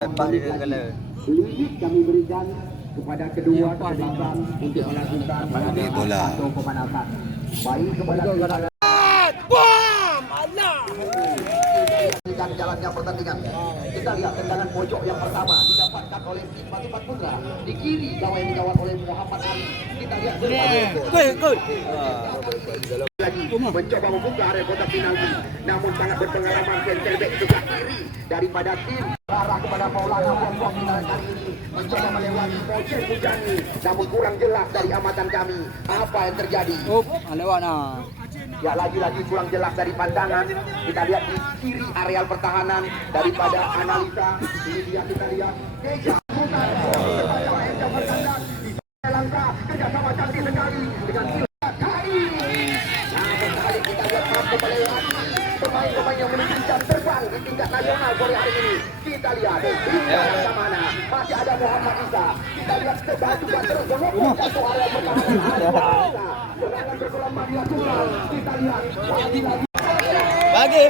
Lidik kami berikan kepada kedua kesebelasan untuk melakukan bola atau pemanasan. Baik kepada jalannya pertandingan. Kita lihat tendangan pojok yang pertama didapatkan oleh tim Batu Putra. Di kiri gawai dijawab oleh Muhammad Ali. Kita lihat lagi mencoba membuka area kotak penalti, namun sangat berpengalaman Kentelbek sebelah kiri daripada tim arah kepada Maulana Pokok final kali ini mencoba melewati Mojen Mujani, namun kurang jelas dari amatan kami apa yang terjadi. Ya, lagi-lagi kurang jelas dari pandangan. Kita lihat di kiri areal pertahanan daripada analisa. Ini dia kita lihat Keja putar langkah kerjasama cantik sekali dengan pemain-pemain yang menunjukkan terbang di tingkat nasional sore hari ini. Kita lihat hingga mana masih ada Muhammad Isa. Kita lihat Batu terus mengumpul satu area pertahanan. Serangan bergelombang dilakukan. Kita lihat lagi-lagi. Bagi.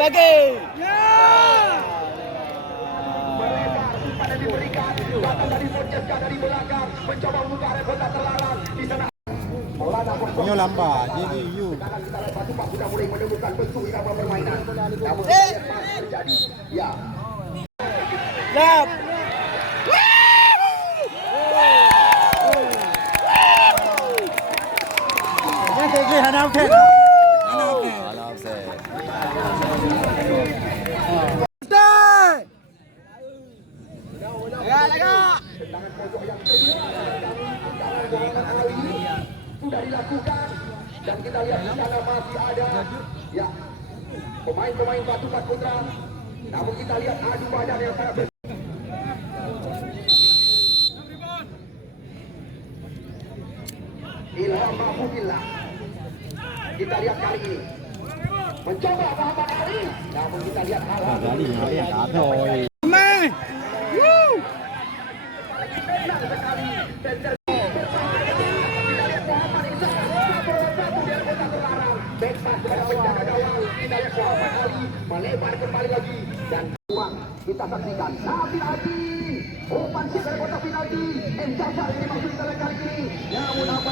Mereka pada diberikan datang dari Francesca dari belakang mencoba membuka area kotak terlarang di sana. Nyo lambat, jadi you. Sekarang kita lihat Batu sudah mulai menemukan bentuk irama permainan. Namun terjadi. Ya. Lap. Tendangan pojok yang sudah dilakukan dan kita lihat di sana masih ada ya pemain-pemain Batu Putra. Namun kita lihat adu badan yang sangat Ilham Mahmudillah. Kita lihat kali ini mencoba Muhammad Ali, namun kita lihat hal-hal melebar kembali lagi dan kita saksikan Nabil Adi umpan si dari kotak penalti Encaca ini masuk ke kali ini, namun apa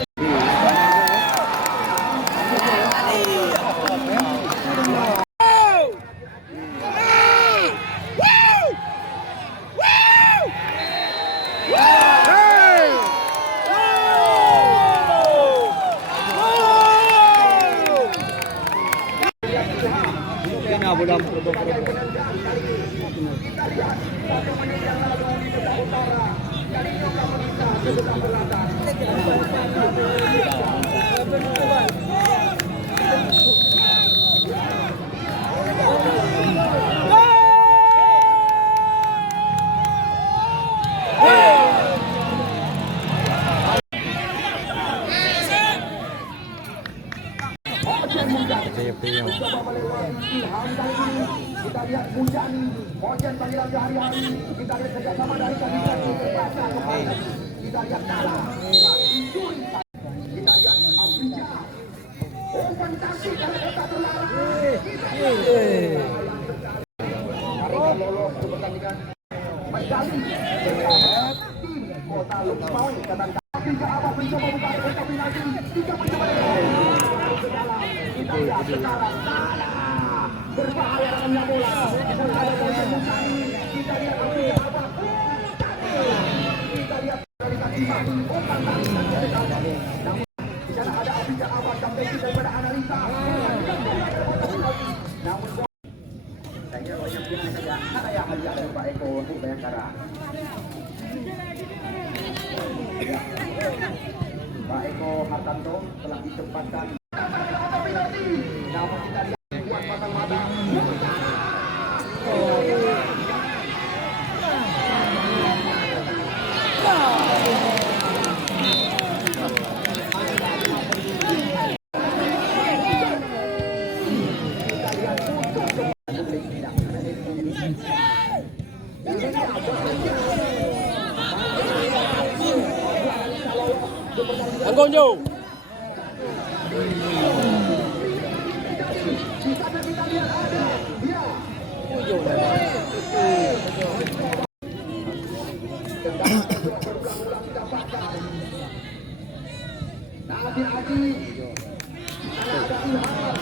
kita lihat Mujani, Mojen panggilan sehari-hari, kita lihat kerjasama dari kandidat kita lihat Nala, kita lihat Afrika, umpan kasih dari kota terlarang, mereka lolos ke pertandingan medali tim Kota Lumbawi dan Afrika Abad mencoba buka kota penalti, tiga mencoba kita lihat sekarang berbahaya dengan bola. Kita lihat apa? Kita lihat dari kaki kaki umpan namun di sana ada Afrika Abad sampai daripada analisa. Namun saya banyak yang saja ada yang hadiah dari Pak Eko untuk Bayangkara. Pak Eko Hartanto telah ditempatkan namun kita lihat buat pasang mata Anggonjo. Adil Aziz. Ada Ilham.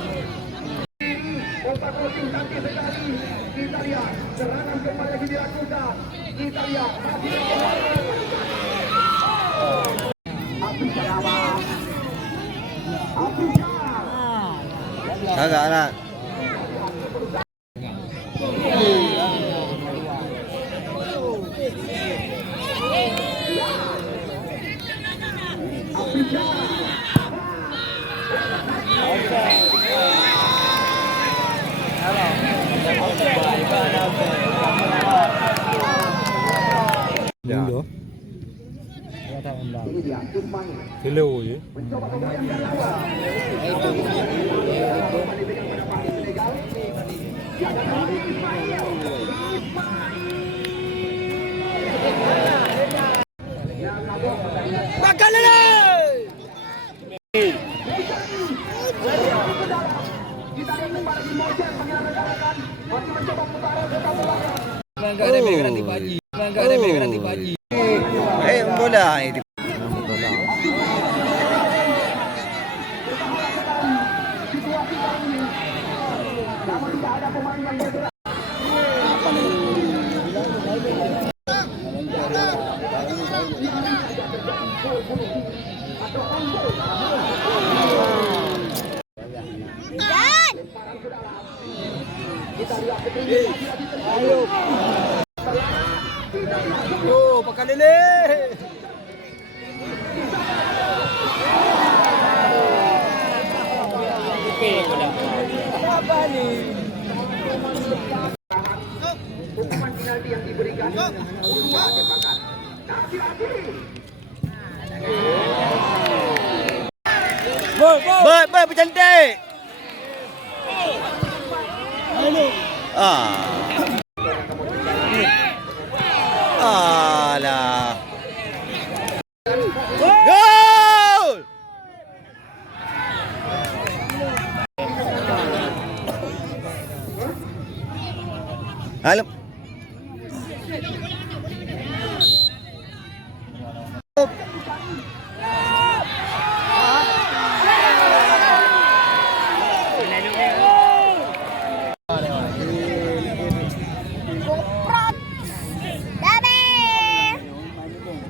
Umpan crossing cantik sekali. Kita lihat serangan kembali lagi dilakukan. Kita lihat masih Api Syahwa. Api Syahwa. Kagak nak. Api Syahwa. Dulu. Ini dia Ismail. Hello je. Mencoba membayangkan lawan. Kembali dengan mendapat ilegal. Jangan lagi Ismail. Makan lele. Kita ingin bagi Mojen menyelenggarakan. Masih mencoba putaran pertama. Enggak ada background nanti pagi. Enggak ada background nanti pagi. Bola ini. Situasi kali ini. Namun tidak ada pemain yang bergerak. Kita lihat Ayo. Oh, pakai lele. Apa ni? hukuman penalti yang diberikan dua tembakan. Hati-hati. Boy, bercantik. Alah. Gol! Halo.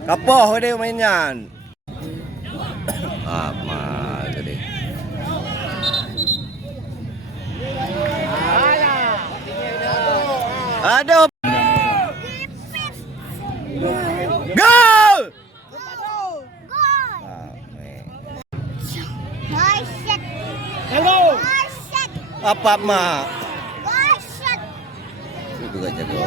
Kapoh dia mainan. Apa tadi? Aduh. Gol! Apa mak? Itu gak jago.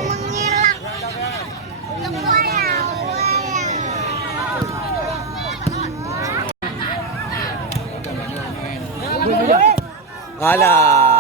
Alah.